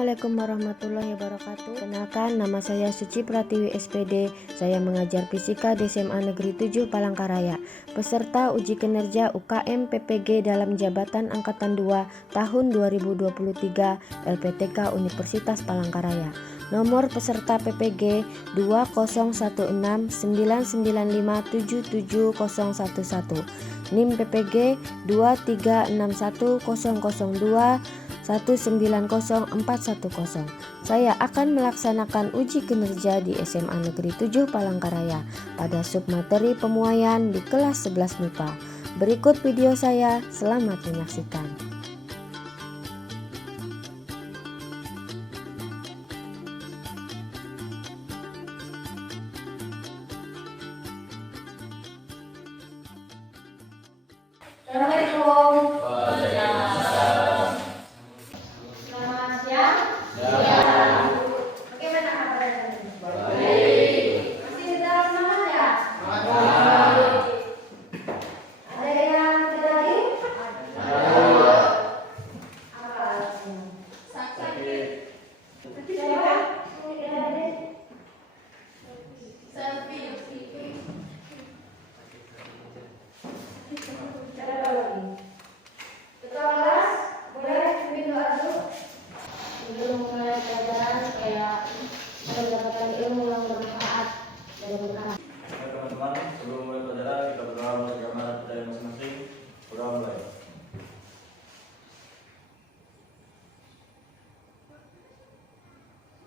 Assalamualaikum warahmatullahi wabarakatuh. Kenalkan, nama saya Suci Pratiwi SPD. Saya mengajar fisika di SMA Negeri 7 Palangkaraya. Peserta uji kinerja UKM PPG dalam jabatan Angkatan 2 tahun 2023 LPTK Universitas Palangkaraya. Nomor peserta PPG 2016995770011. NIM PPG 2361002 190410. Saya akan melaksanakan uji kinerja di SMA Negeri 7 Palangkaraya pada submateri pemuaian di kelas 11 MIPA. Berikut video saya, selamat menyaksikan. Assalamualaikum. Selamat siang. Bagaimana kabarnya? Baik. Masih di dalam semangat ya? Baik. Ada yang tidak lagi? Ada. Apa alasannya? Sakit. Sakit apa? Tidak ada. Ketua kelas, boleh pimpin doa dulu sebelum mulai pelajaran supaya kita mendapatkan ilmu yang bermanfaat dan berkah. Teman-teman, sebelum mulai pelajaran kita berdoa untuk agama kita masing-masing. Berdoa mulai.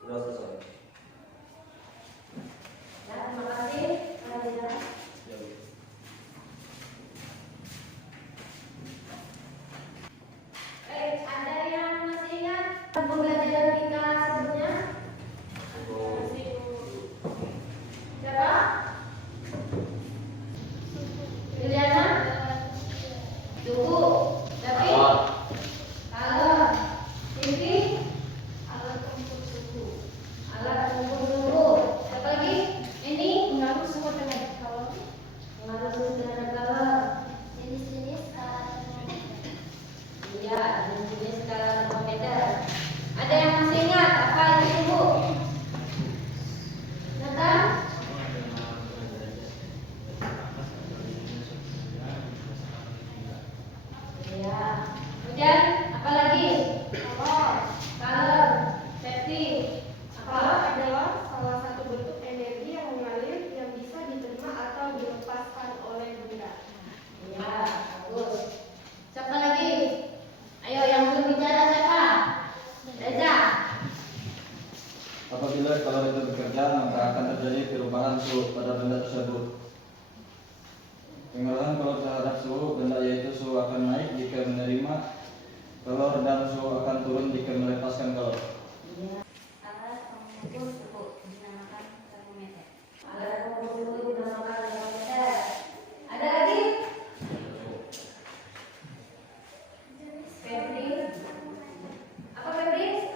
Sudah selesai. Ya, terima kasih. Pelajaran. Ada yang masih ingat pembelajaran kita sebelumnya? Siapa? Liliana? Suhu. David? Kalor. Vivi? Alat ukur suhu. Alat ukur suhu. Siapa lagi? Ini? Pengaruh suhu terhadap kalor. Pengaruh suhu terhadap kalor. Jenis-jenis iya, jenis skala termometer. Ada yang masih ingat apa itu suhu? Nathan? Iya. Kemudian apa lagi? Kalor. Safety. Kalor adalah salah satu bentuk energi yang mengalir yang bisa diterima atau dilepaskan oleh benda. Iya, bagus. Siapa lagi? Ayo yang belum bicara siapa? Reza. Apabila kalor itu bekerja, maka akan terjadi perubahan suhu pada benda tersebut. Pengarahan kalor terhadap suhu benda yaitu suhu akan naik jika menerima kalor dan suhu akan turun jika melepaskan kalor. Iya. Alat pengukur suhu dinamakan termometer. Alat pengukur suhu dinamakan termometer. Ada lagi? Febri. Apa Febri?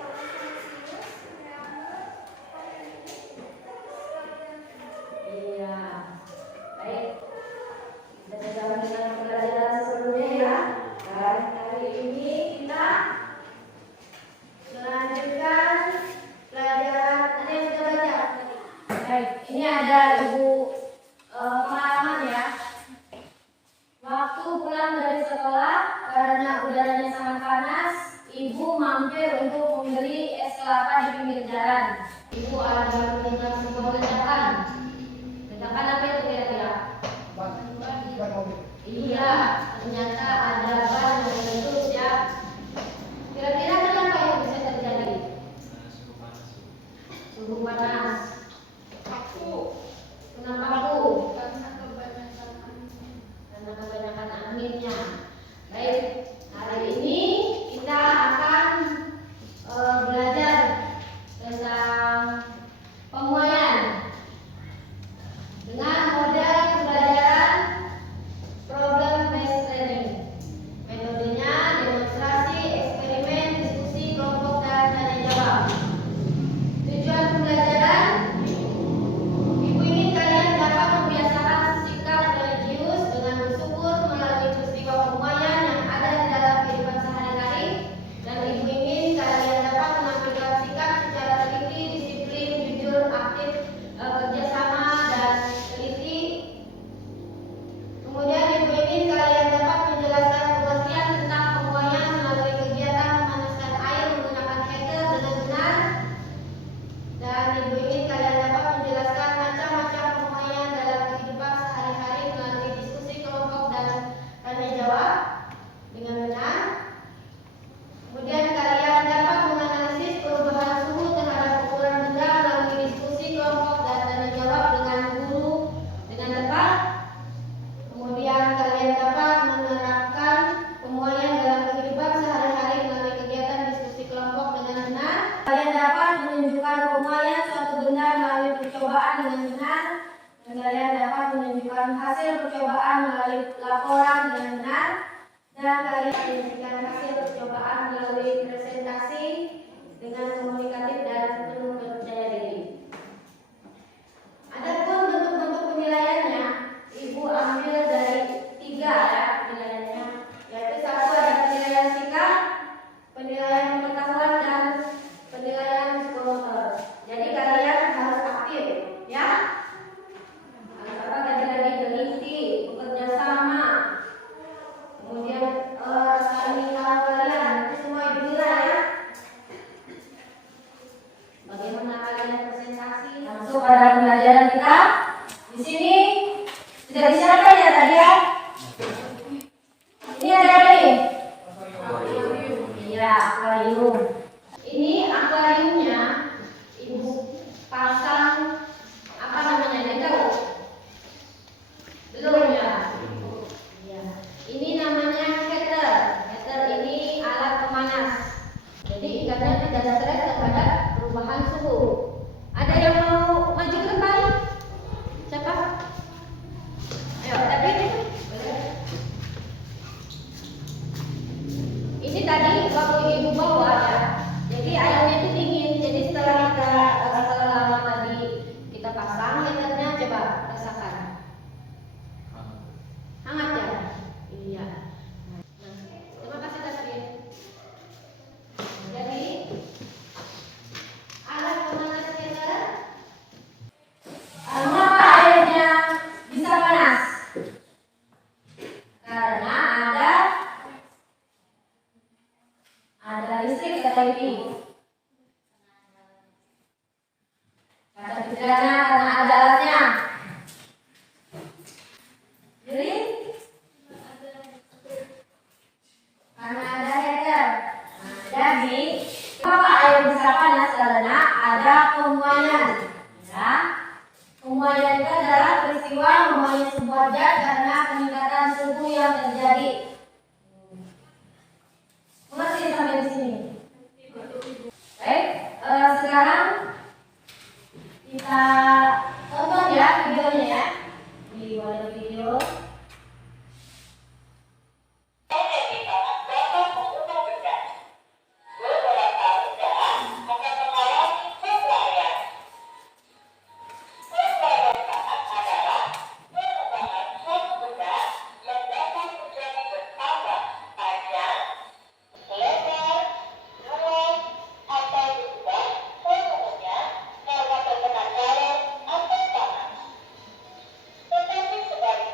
Iya. Baik. Kita jalan dengan pembelajaran sebelumnya ya. Dan hari ini kita melanjutkan pelajaran. Ada yang sudah baca? Baik. Ini ada Ibu pengalaman ya. Waktu pulang dari sekolah karena udaranya sangat panas, ibu mampir untuk membeli es kelapa di pinggir jalan. Ibu ada mendengar sebuah ledakan. Ledakan apa itu kira-kira? Iya, ternyata ada ban yang meletus ya. Kira-kira kenapa yang bisa terjadi? Suhu panas. Kenapa aku? Karena kebanyakan anginnya. Baik, hari ini kita akan belajar tentang pemuaian dengan model pembelajaran problem based learning. Metodenya demonstrasi, eksperimen, diskusi kelompok dan tanya jawab. Tujuan pembelajaran percobaan dengan benar dan kalian dapat menunjukkan hasil percobaan melalui laporan dengan benar dan kalian menunjukkan hasil percobaan melalui presentasi dengan komunikatif dan penuh percaya diri. Adapun bentuk-bentuk penilaiannya, Ibu ambil dari 3 ya penilaiannya, yaitu 1 ada penilaian sikap, penilaian pengetahuan dan penilaian psikomotor. Jadi kalian harus aktif, ya. Harus apa tadi teliti, bekerja sama, kemudian rasa ingin tahu kalian, itu semua ibu nilai ya. Bagaimana kalian presentasi? Masuk pada pembelajaran kita. Di sini sudah disiapkan ya tadi ya. Ini ada apa nih? Iya, akuarium. Ini akuariumnya Ibu pasang apa namanya? Dia tahu? Belum ya? Iya. Ini namanya heater. Heater ini alat pemanas. Jadi ikannya tidak stres terhadap perubahan suhu. Ada yang mau maju ke depan? Siapa? Ayo, tapi boleh. Ini tadi waktu ibu bawa ya. Jadi airnya itu dingin. Jadi setelah lama tadi kita pasang heaternya, coba rasakan. Hangat ya? Iya. Nah, terima kasih Tasbih. Jadi alat pemanas heater, mengapa airnya bisa panas? Karena ada listrik kata ini. Kata pikirannya karena ada alatnya. Jadi karena ada heater. Nah, jadi mengapa air bisa panas? Karena ada pemuaian. Ya. Pemuaian itu adalah peristiwa memuainya sebuah zat karena peningkatan suhu yang terjadi. Mengerti sampai di sini? Baik, sekarang kita tonton ya videonya ya. Di wadah video. Tetapi sebaliknya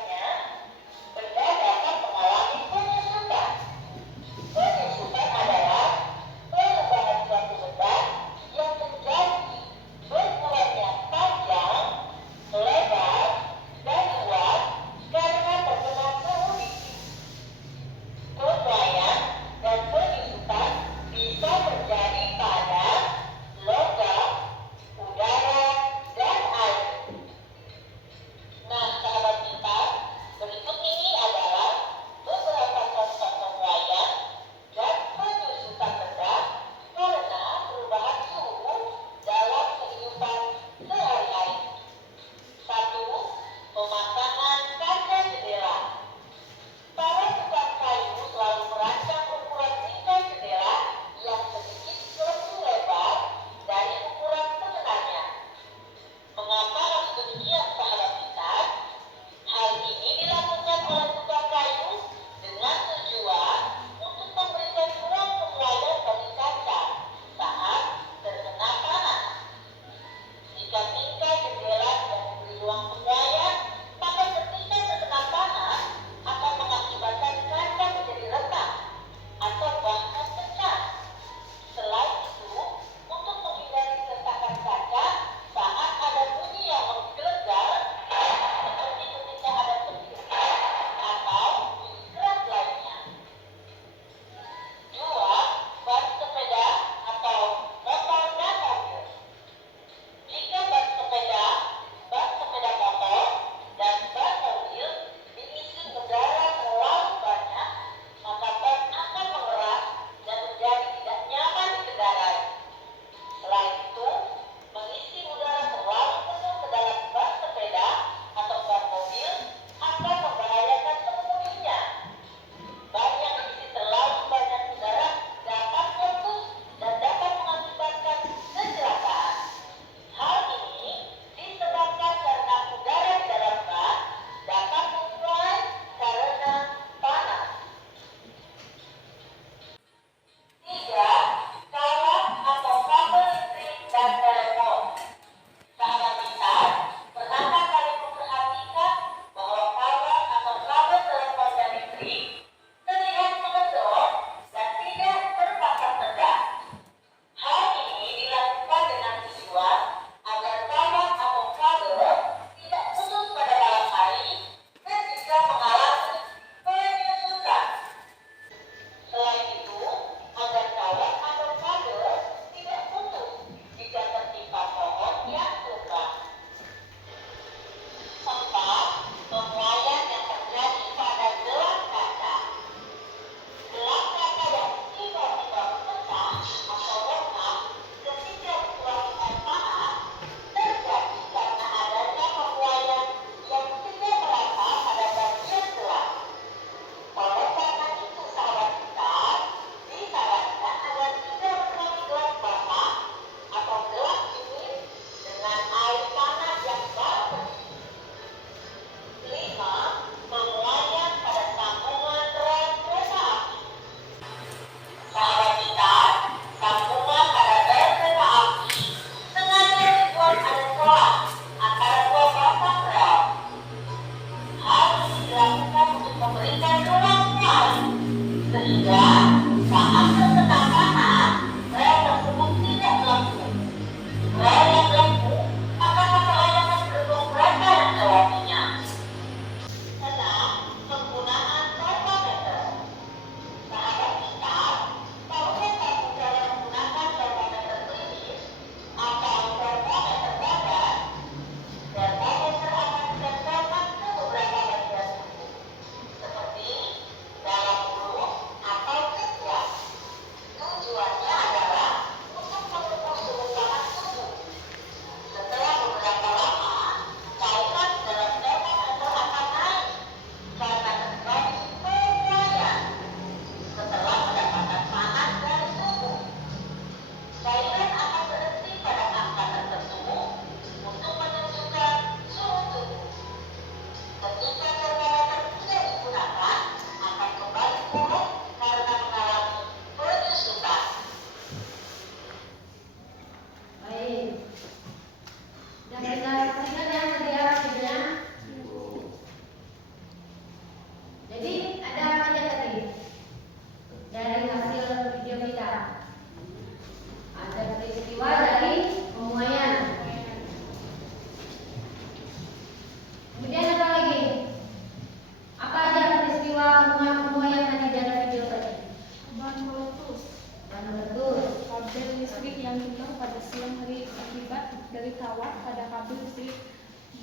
dari kawat pada kabel listrik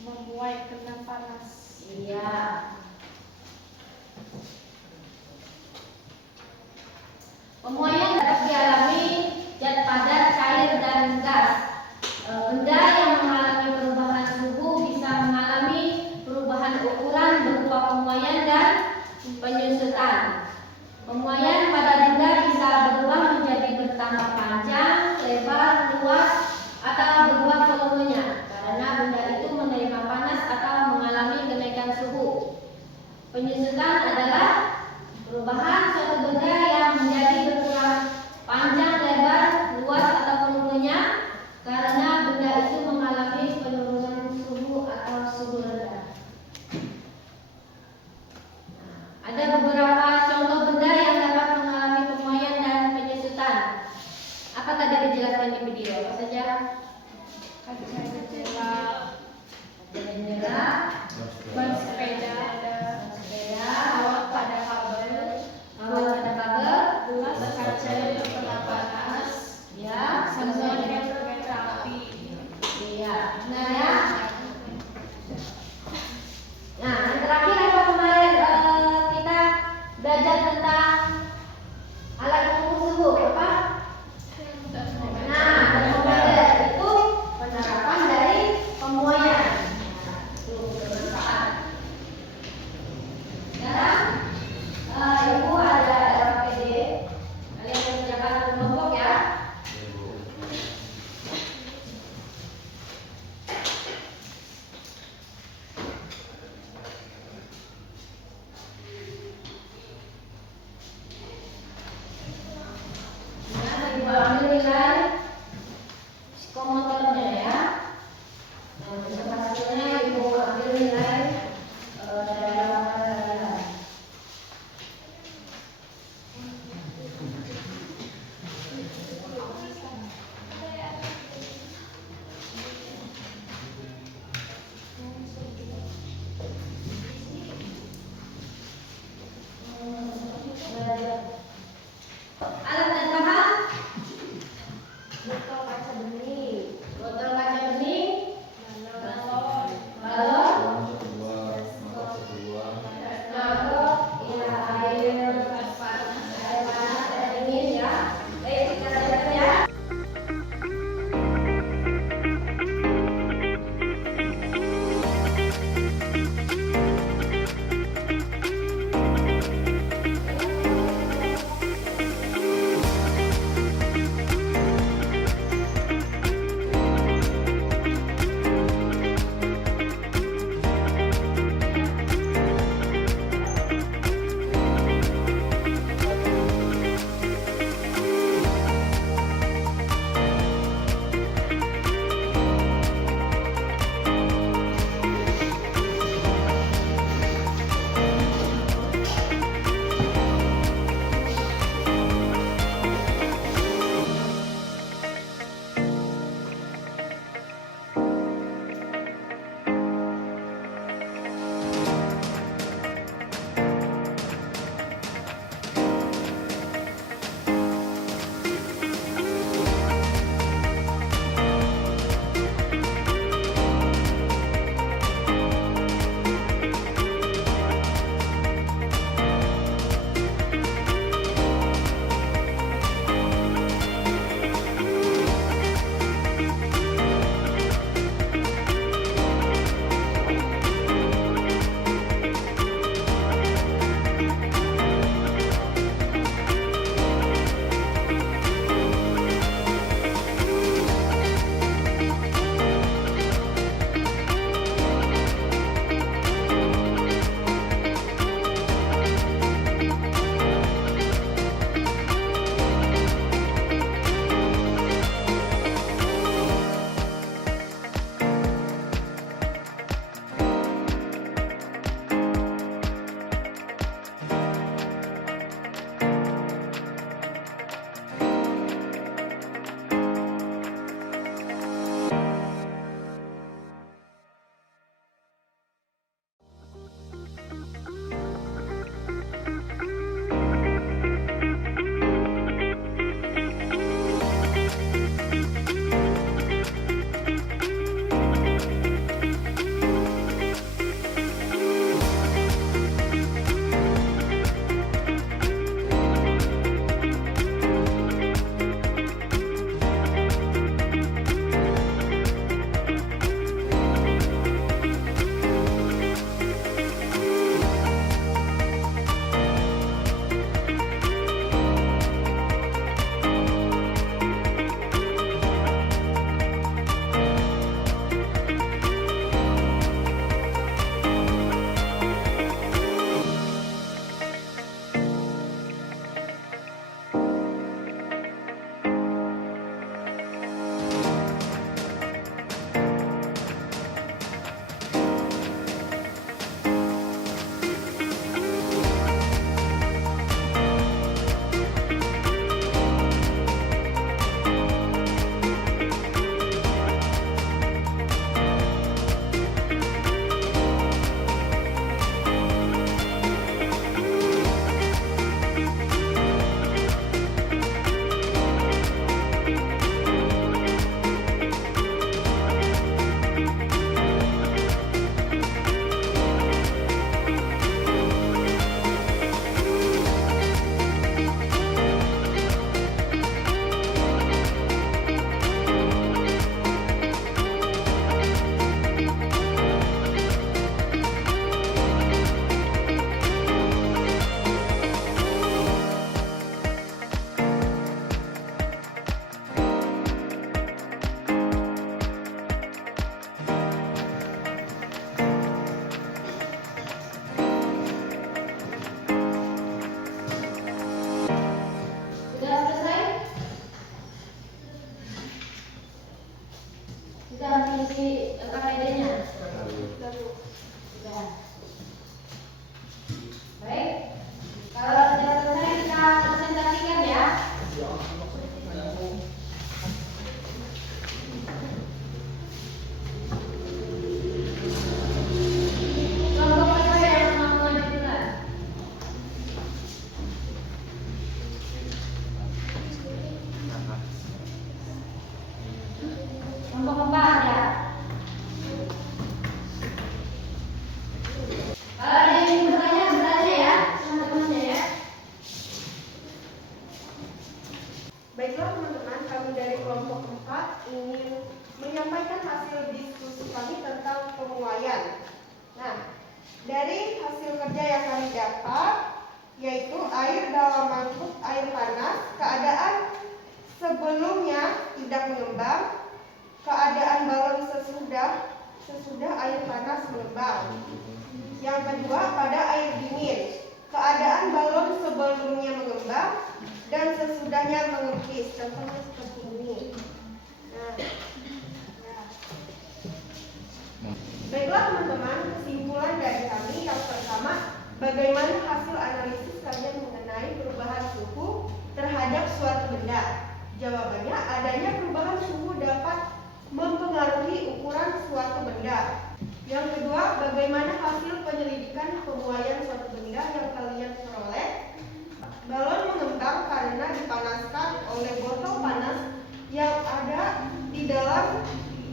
memuai kena panas. Iya. Pemuaian dapat dialami zat padat, cair, dan gas. Benda yang mengalami perubahan suhu bisa mengalami perubahan ukuran berupa pemuaian dan penyusutan. Pemuaian pada benda bisa berubah menjadi bertambah panjang, lebar, luas, atau berubah volumenya karena benda itu menerima panas atau mengalami kenaikan suhu. Penyusutan adalah perubahan suatu benda yang menjadi berkurang panjang, lebar, luas, atau volumenya karena benda itu mengalami penurunan suhu atau suhu rendah. Ada beberapa contoh benda yang dapat mengalami pemuaian dan penyusutan. Apa tadi dijelaskan di video? Apa saja? Kaca jendela, Jendela, ban sepeda, kawat pada kabel, kawat pada kabel, gelas kaca yang terkena panas, ya, sensor yang kereta api. iya, benar ya. Nah, yang terakhir apa kemarin kita belajar tentang alat ukur suhu apa? Nah, termometer itu penerapan dari pemuaian. Nah, itu bermanfaat. Sekarang ibu ada RPD, kalian mengerjakan kelompok ya. sudah mengisi KPD-nya? Sudah. Baik. Kalau sudah selesai kita presentasikan ya. Kelompok apa yang mau mengajukan? Kelompok empat ya. Kalau ada yang ingin bertanya ya, teman-temannya ya. Baiklah teman-teman, kami dari kelompok 4 ingin menyampaikan hasil diskusi kami tentang pemuaian. Nah, dari hasil kerja yang kami dapat, yaitu air dalam mangkuk air panas, keadaan sebelumnya tidak mengembang, keadaan balon sesudah air panas mengembang. Yang kedua, pada air dingin, keadaan balon sebelumnya mengembang dan sesudahnya mengempis, contohnya seperti ini. Nah. Baiklah teman-teman, kesimpulan dari kami yang pertama, bagaimana hasil analisis kalian mengenai perubahan suhu terhadap suatu benda? Jawabannya, adanya perubahan suhu dapat mempengaruhi ukuran suatu benda. Yang kedua, bagaimana hasil penyelidikan pemuaian suatu benda yang kalian peroleh? Balon mengembang karena dipanaskan oleh botol panas yang ada di dalam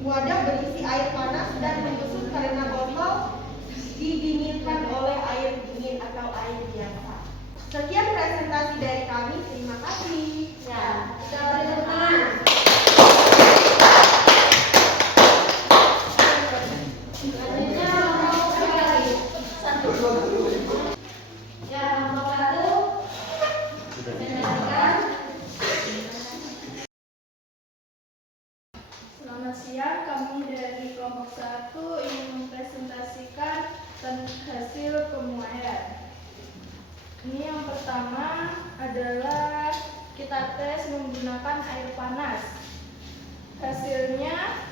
wadah berisi air panas dan membusuk karena botol didinginkan oleh air dingin atau air biasa. Sekian presentasi dari kami, terima kasih. Ya, kita beri tepuk tangan. Selanjutnya kelompok siapa lagi? Satu. Ya, kelompok satu. Presentasikan. Selamat siang, kami dari kelompok 1 ingin mempresentasikan hasil pemuaian. Ini yang pertama adalah kita tes menggunakan air panas. Hasilnya,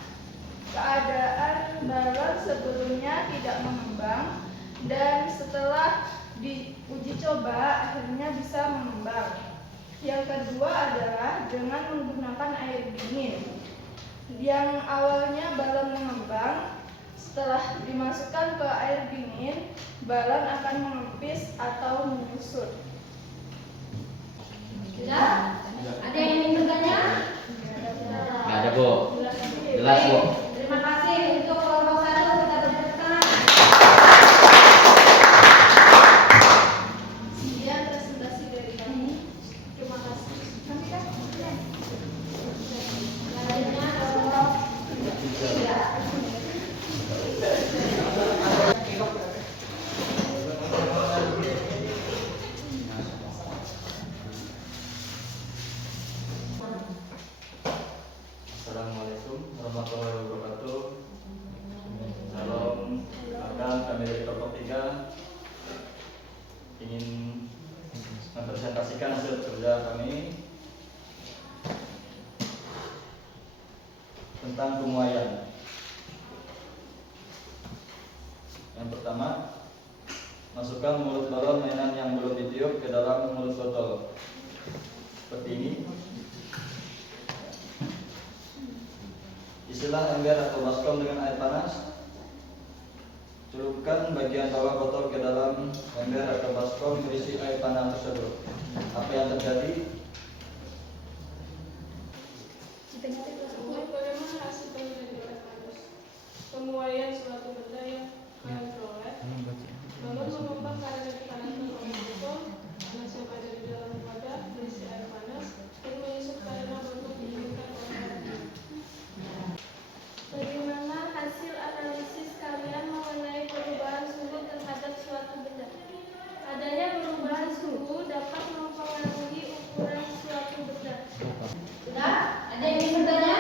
keadaan balon sebelumnya tidak mengembang dan setelah diuji coba akhirnya bisa mengembang. Yang kedua adalah dengan menggunakan air dingin. Yang awalnya balon mengembang, setelah dimasukkan ke air dingin, balon akan mengempis atau menyusut. Sudah? Ada yang ingin bertanya? Nggak ada, Bu. Jelas, Bu. Terima kasih untuk kelompok satu, kita beri tepuk tangan. Sekian presentasi dari kami. Terima kasih. Selanjutnya kelompok tiga. Assalamualaikum warahmatullahi wabarakatuh. Salam, dan kami dari kelompok 3 ingin mempresentasikan hasil kerja kami tentang pemuaian. Yang pertama, masukkan mulut balon mainan yang belum ditiup ke dalam mulut botol seperti ini. Isilah ember atau baskom dengan air panas. Celupkan bagian bawah botol ke dalam ember atau baskom berisi air panas tersebut. Apa yang terjadi? Bagaimana hasil penelitian oleh Panus? Pemuaian suatu benda yang kalian peroleh. Balon mengembang karena dipanaskan oleh botol panas yang ada di dalam wadah berisi air panas dan menyusut karena botol didinginkan oleh air dingin. Bagaimana hasil analisis kalian mengenai perubahan suhu terhadap suatu benda? Adanya perubahan suhu dapat mempengaruhi ukuran suatu benda. Sudah? Ada yang ingin bertanya?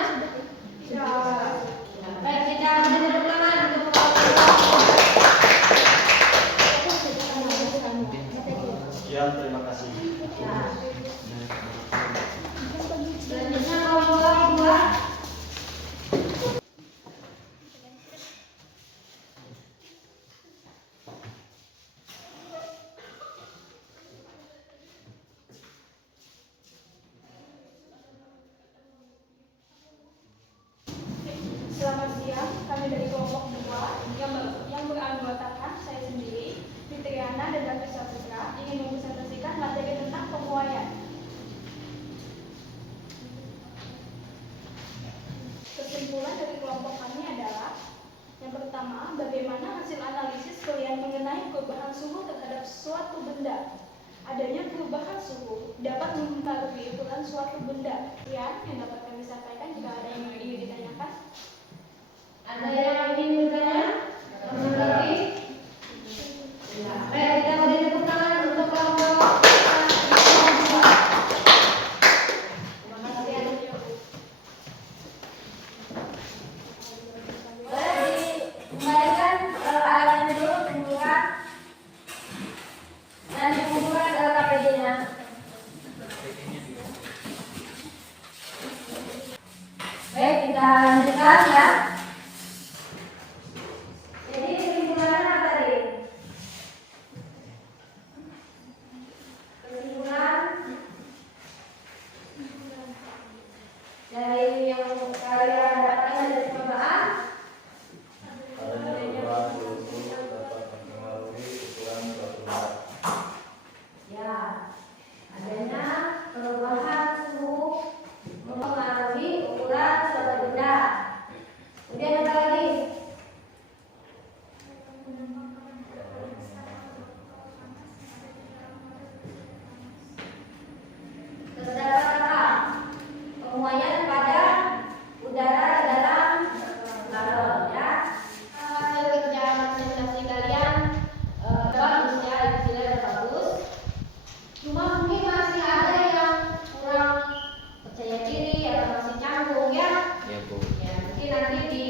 penilaian mengenai perubahan suhu terhadap suatu benda. Adanya perubahan suhu dapat mempengaruhi ukuran suatu benda. Yang dapat kami sampaikan. Jika ada yang ingin ditanyakan. Ada yang ingin bertanya? Menanggapi? Ya. Baik, kita beri tepuk tangan untuk kelompok. Terima kasih ya. Boleh dikembalikan alatnya dulu, kumpulkan dan dikumpulkan ke KPD-nya. Baik, kita lanjutkan ya. Jadi kesimpulannya apa tadi? Kesimpulan dari yang kalian dapatkan dari percobaan, Adanya perubahan suhu dapat mempengaruhi ukuran suatu benda. ya, adanya perubahan suhu mempengaruhi ukuran suatu benda. Kemudian apa lagi? Terdapat apa? Penguaian pada udara di dalam galon ya. Hasil kerja presentasi kalian bagus ya, hasilnya bagus. Cuma mungkin masih ada yang kurang percaya diri atau masih canggung ya. Ya, Bu. Ya, mungkin nanti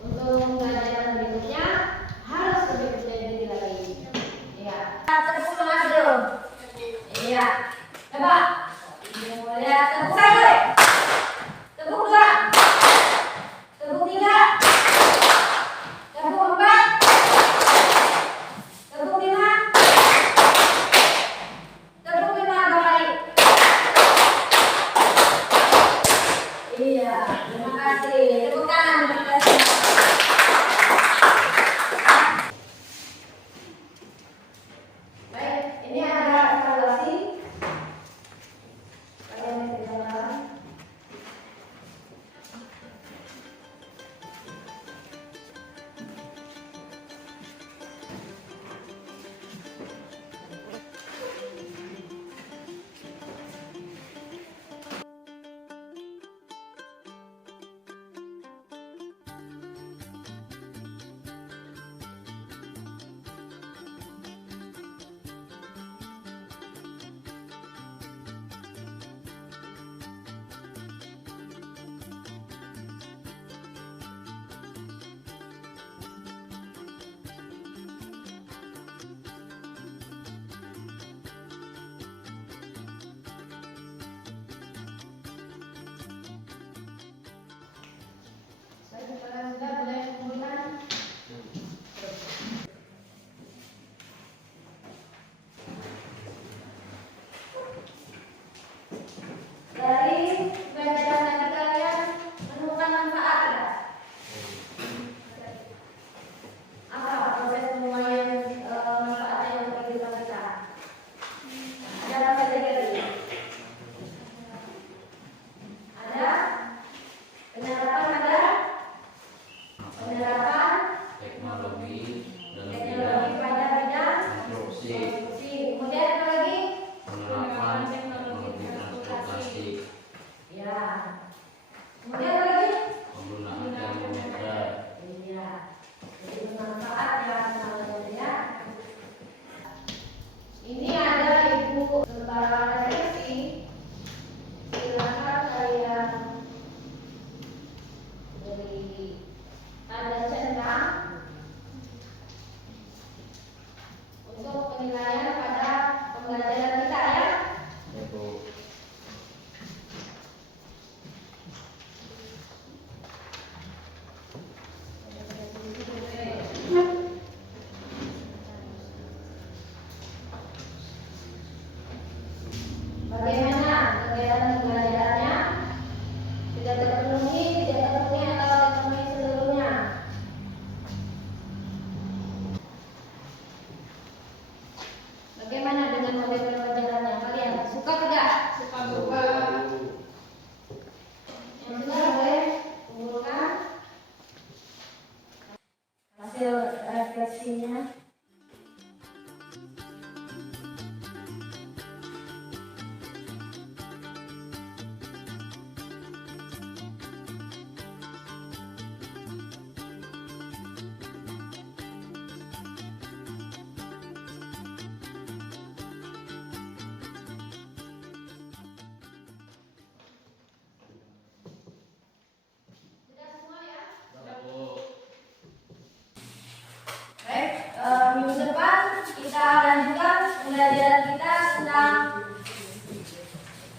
untuk pembelajaran berikutnya harus lebih percaya diri lagi. Ya. Tepuk semangat dulu. Iya. Coba. Mulai tepuk satu. Tepuk dua. Tepuk tiga. Tepuk empat. Tepuk lima. Tepuk lima dua kali. Iya, terima kasih. Tepuk tangan untuk kita semua. Baik, ini ada evaluasi. Kalian bisa jalan. Baik, kalian sudah boleh kumpulkan. Dari pelajaran tadi kalian menemukan manfaat tidak? Apa proses penguaian manfaatnya untuk kehidupan kita? Ada apa saja tadi? Ada penerapan teknologi pada bidang produksi, produksi. Kemudian apa lagi? penerapan teknologi transportasi, Ya. Kemudian apa lagi? penggunaan termometer, Iya. Jadi bermanfaat ya teman-teman ya. Ini ada Ibu Lembaga Redaksi. Silakan kalian beri tanda centang untuk penilaian pada pembelajaran kita ya. Ya, Bu. Bagaimana kegiatan pembelajarannya? Tidak terpenuhi atau terpenuhi seluruhnya? Bagaimana dengan model pembelajarannya? Kalian suka tidak? Suka. Yang sudah boleh kumpulkan hasil refleksinya. kita lanjutkan pembelajaran kita tentang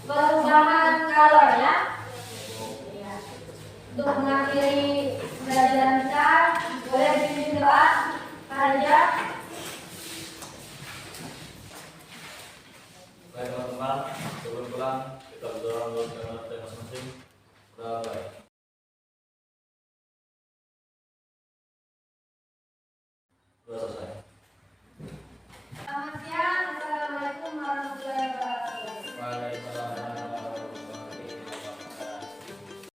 perubahan kalor ya. Untuk mengakhiri pembelajaran kita, boleh dipimpin doa saja. Baik teman-teman, sebelum pulang kita berdoa untuk kita masing-masing. Baik. Sudah selesai. Selamat siang, assalamualaikum warahmatullahi wabarakatuh. Waalaikumsalam.